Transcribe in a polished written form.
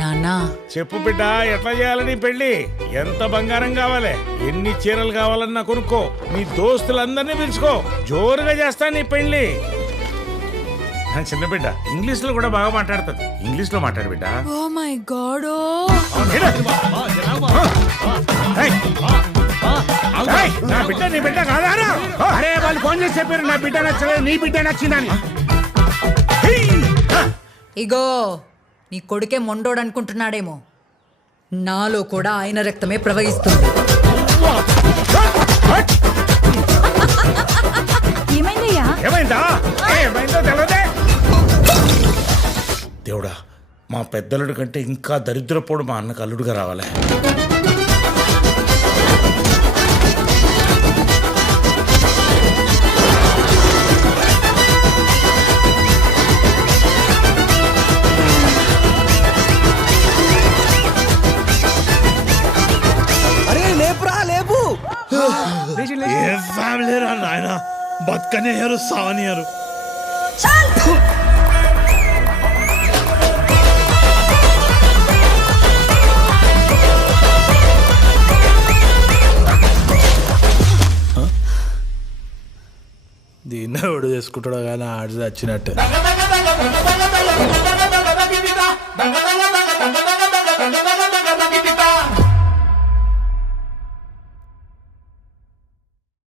నాన్నా చెప్పు బిడ్డ, ఎట్లా చేయాలని పెళ్లి? ఎంత బంగారం కావాలి, ఎన్ని చీరలు కావాలన్నా కొనుక్కో, నీ దోస్తులందరినీ పిలుచుకో, జోరుగా చేస్తా నీ పెళ్లి. నా చిన్న బిడ్డ ఇంగ్లీష్ లో కూడా బాగా మాట్లాడుతుంది, ఇంగ్లీష్ లో మాట్లాడు బిడ్డ. ఓ మై గాడ్ నా బిడ్డ నీ బిడ్డ కాదా? అరే వాళ్ళు ఫోన్ చేసి చెప్పారు నా బిడ్డ నచ్చలేదు, నీ బిడ్డ నచ్చిందని. ఇగో నీ కొడుకే మొండోడు అనుకుంటున్నాడేమో, నాలో కూడా ఆయన రక్తమే ప్రవహిస్తుంది. ఏమైందయ్యా? ఏమైందో తెలియదే. దేవుడా, మా పెద్దలుడి కంటే ఇంకా దరిద్రపోడు మా అన్నకు అల్లుడుగా రావాలి. ఏ ఫ్యామిలీ రా నాయన, బతకనియరు సావనియరు. దీన్నే ఒడు చేసుకుంటాడు కానీ ఆడి వచ్చినట్టు.